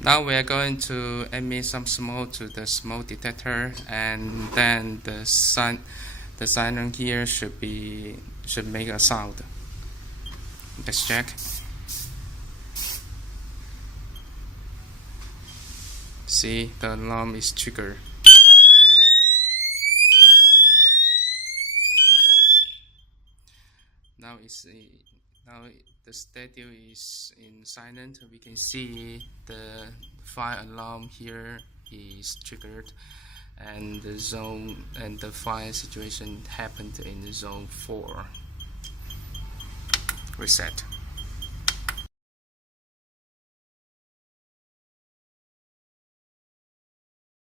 Now we are going to emit some smoke to the smoke detector, and then the siren here should make a sound. Let's check. See, the alarm is triggered. Now the stereo is in silent. We can see the fire alarm here is triggered, and the fire situation happened in zone 4. Reset.